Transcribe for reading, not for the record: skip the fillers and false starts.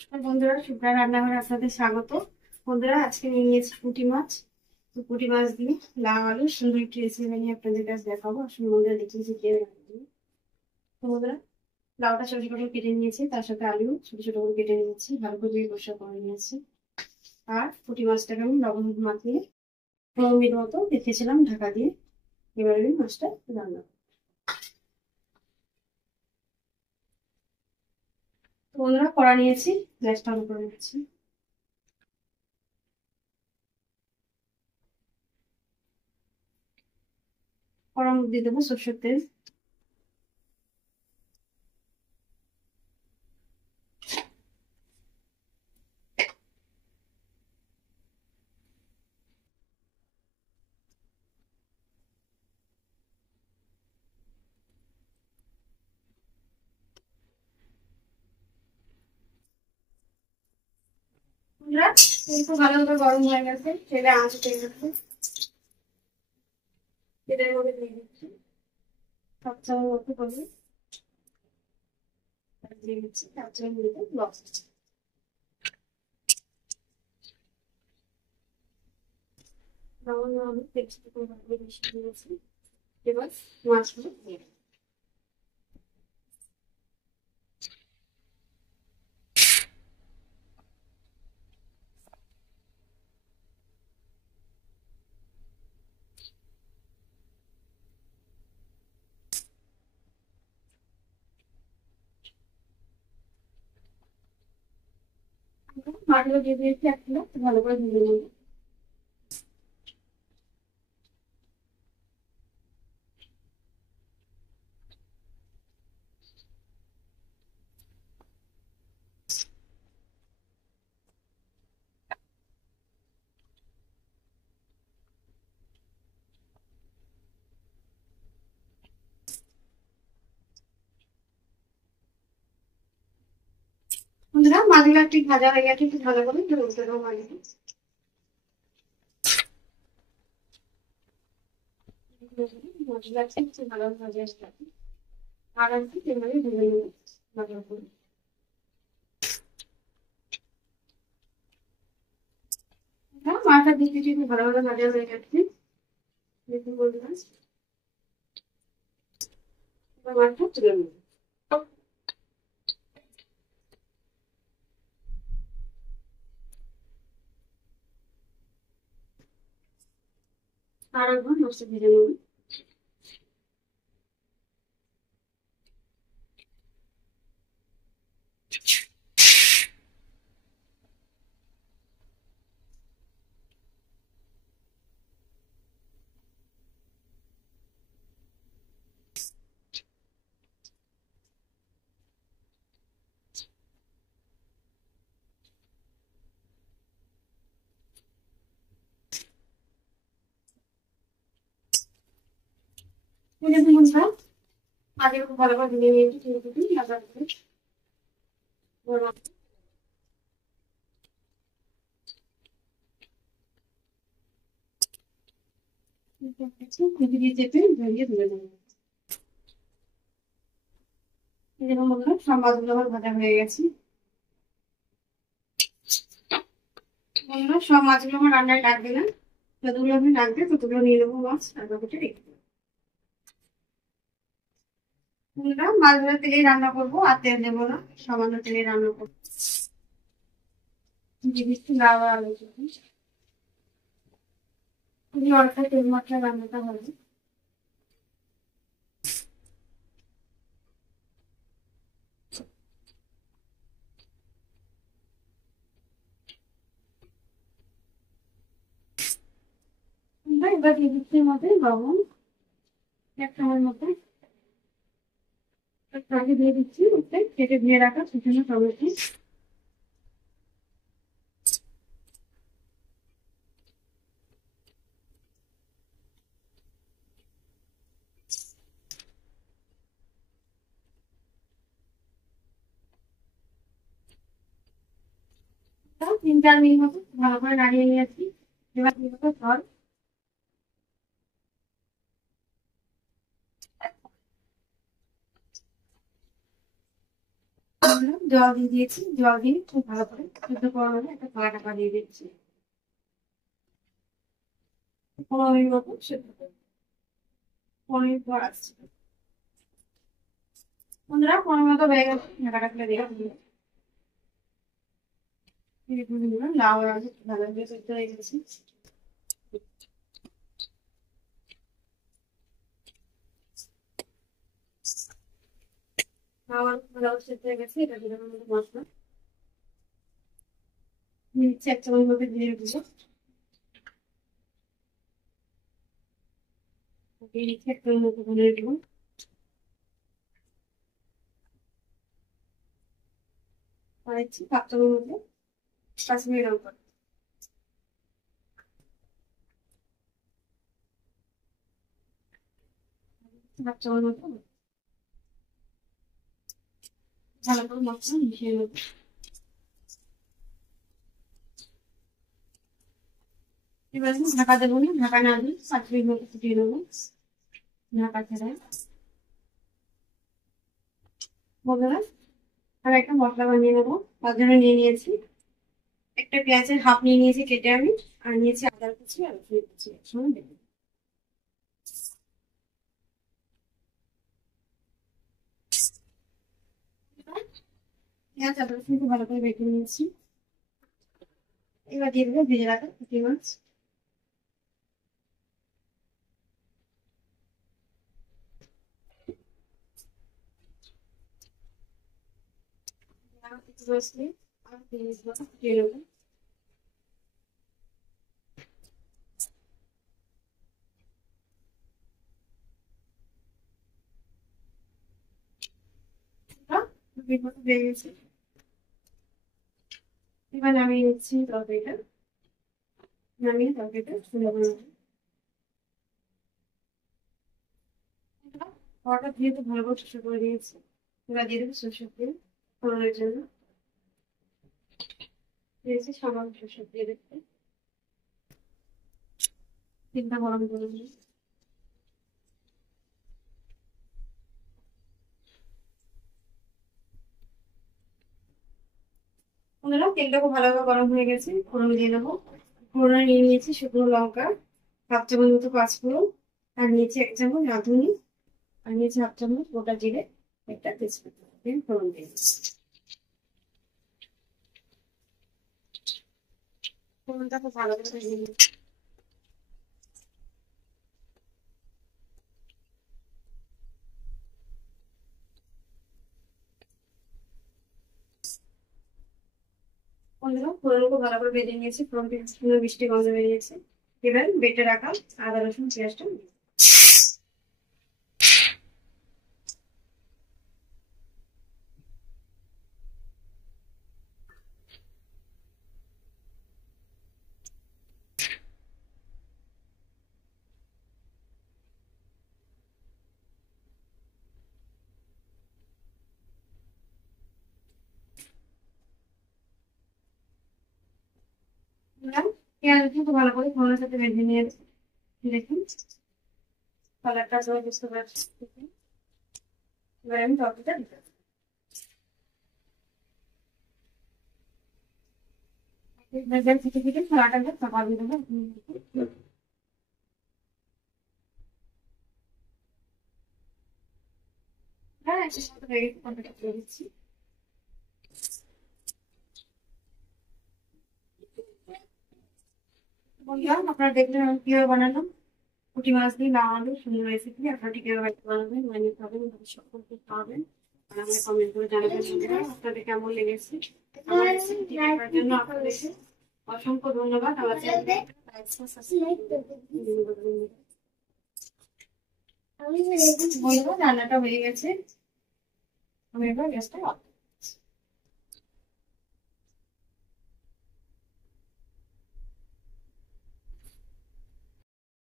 নমস্কার বন্ধুরা, শুভ্রা রান্নাঘরে আপনাদের স্বাগত। বন্ধুরা, আজকে নিয়ে নিয়েছি পুঁটি মাছ। তো পুঁটি মাছ দিয়ে লাউ আলু সুন্দর একটি রেসিপি বানিয়ে আপনাদের কাছে দেখাবো। আসলে বন্ধুরা দেখিয়েছি কে রান্না। তো বন্ধুরা, লাউটা ছোট ছোট করে কেটে নিয়েছি, তার সাথে আলু ছোট ছোট করে কেটে নিয়েছি, ভালো করে ধুয়ে পরিষ্কার করে নিয়েছি। আর পুঁটি মাছটাকে আমি লবণ হলুদ মাখিয়ে 15 মিনিট মতো রেখেছিলাম ঢাকা দিয়ে। এবার আমি মাছটা রান্না করবো। তো বন্ধুরা, কড়া নিয়েছি, গ্যাসটা অন করে নিচ্ছি। কড়ার মধ্যে দিয়ে দেবো সরষের তেল। বন্ধুরা, তেল ভালো করে গরম হয়ে গেছে, তেলে আঁচ উঠে গেছে। তেলের মধ্যে দিয়ে দিচ্ছি 1 চামচ মতো হলুদ, দিয়ে দিচ্ছি 1 চামচ মতো লবণ। লবণ হলুদ পেস্ট করে ভালো মিশিয়ে দিয়েছি। এবার মাছগুলো দিয়ে দিচ্ছি। মাছগুলো দিয়ে দিয়েছি, একটু ভালো করে ধুয়ে নেব। বন্ধুরা, মাছগুলো একটু ভাজা হয়ে গেছে, একটু ভালো করে ধরতে দেবো মাছগুলো। মশলা আছে, একটু ভালো ভাজা আসতে আর একটু তেলে ভেজে নেব ভালো করে। মাছটা দিয়ে কিছু ভালো ভালো ভাজা হয়ে গেছে, দেখুন বন্ধুরা। এবার মাছটা তুলে নেব। আর একবার মাছটা ভেজে নেব। দেখুন বন্ধুরা, আগে খুব ভালো করে ধুয়ে নিয়েছি, খুঁজি দিয়ে চেপে ধরিয়ে ধুয়ে দেবো। যেরকম বললাম, সব মাছগুলো আমার ভাজা হয়ে গেছে। বন্ধুরা, সব মাছগুলো আমার রান্নায় ডাক দিলাম, যতগুলো আমি রাখবে ততগুলো নিয়ে নেবো মাছ, আর বাকিটা রেখে দেবো। বন্ধুরা, মাছ ভাজা তেলেই রান্না করবো, আর তেল দেবো না, সামান্য তেলে রান্না করবো। দিয়ে দিচ্ছি লাউ আর আলু কুচি। খুবই অল্প তেল মশলা রান্নাটা হবে। এবার দিয়ে দিচ্ছি মতো লবণ 1 চামচ মতো। আগে দিয়ে দিচ্ছি ওতে কেটে ধুয়ে রাখা শুকনো টমেটো। তাও 3-4 মিনিট মতো ভালো করে নাড়িয়ে নিয়েছি। এবার দিয়ে দেবো জল। জল দিয়ে দিয়েছি, জল দিয়ে খুব ভালো করে সিদ্ধ করা হলে একটা ঢাকা দিয়ে দিচ্ছি। 15 মিনিট মতো সিদ্ধ করবো। 15 মিনিট পর আসছি বন্ধুরা। 15 মিনিট হয়ে গেছে, ঢাকাটা খুলে দেখে লাউ ভালো করে সিদ্ধ হয়ে গেছে। খাওয়ার লাউ সিদ্ধ হয়ে গেছে, এটা দিলাম মশলা। নিচে 1 চামচ মতো দিয়ে দিবো। নিচে 1 চামচ মতো ধরে দিব। আর হচ্ছে 5 চামচ মতো কাশ্মীরি লঙ্কা। ভালো করে মশলা মিশিয়ে নেব। এবার ঢাকা দেবো না, ঢাকা না দিই 5 মিনিট মতো ফুটিয়ে নেবো ঢাকা ছাড়াই। বন্ধুরা আর একটা মশলা বানিয়ে নেবো, তার জন্য নিয়ে নিয়েছি একটা পেঁয়াজের হাফ নিয়ে নিয়েছি কেটে আমি, আর নিয়েছি আদা কুচি আর রসুন কুচি একসঙ্গে দেবো। পেঁয়াজ আদা রসুনকে ভালো করে বেটে নিয়েছি। এবার দিয়ে দেবো ভেজে রাখা পুঁটি মাছ। আর দিয়ে দেবো। এবার নামিয়ে নিচ্ছি তরকারিটা, নামিয়ে তরকারিটা সুন্দর করে কড়াটা দিয়ে তো ভালো করে শসা করে দিয়েছি। এবার দিয়ে দেবো সরষের তেল ফোড়নের জন্য, দিয়েছি সামান্য সরষের তেল একটু, তেলটা গরম করে দিই। তেলটা খুব ভালোভাবে গরম হয়ে গেছে, ফোড়ন দিয়ে দেবো। ফোড়নে নিয়ে নিয়েছি শুকনো লঙ্কা, 1/2 চামচ মতো পাঁচফোড়ন, আর নিয়েছি 1 চামচ রাঁধুনি, আর নিয়েছি 1/2 চামচ গোটা জিরে, একটা তেজপাতা দিয়ে ফোড়ন দিয়ে ফোড়নটা খুব ভালো করে ভেজে নিচ্ছি। ফোড়ন খুব ভালো করে ভেজে নিয়েছি, ফোড়ন মিষ্টি গন্ধ বেরিয়েছে। এবার বেটে রাখা আদা রসুন পেঁয়াজটা পেঁয়াজ কিন্তু ভালো করে ফোড়নের সাথে ভেজে নিয়ে দেখুন কালারটা সবাই বুঝতে পারছি। এবার আমি তরকারিটা দিতে থেকে থেকে ফোড়াটাকে চাপা দিয়ে দেবো। হ্যাঁ হয়ে গেছে, তরকারিটা তুলে দিচ্ছি। বন্ধুরা আপনারা দেখলেন আমি কিভাবে বানালাম পুঁটি মাছ দিয়ে লাউ আলু সুন্দর রেসিপি। আপনারা কিভাবে বাড়িতে বানাবেন, বানিয়ে খাবেন, সকলকে খাওয়াবেন, আর আমাকে কমেন্ট করে জানাবেন বন্ধুরা আপনাদের কেমন লেগেছে। আমার রেসিপিটি দেখার জন্য আপনাদেরকে অসংখ্য ধন্যবাদ। আমার চ্যানেলটা রান্নাটা হয়ে গেছে, আমি এবার গ্যাসটা অফ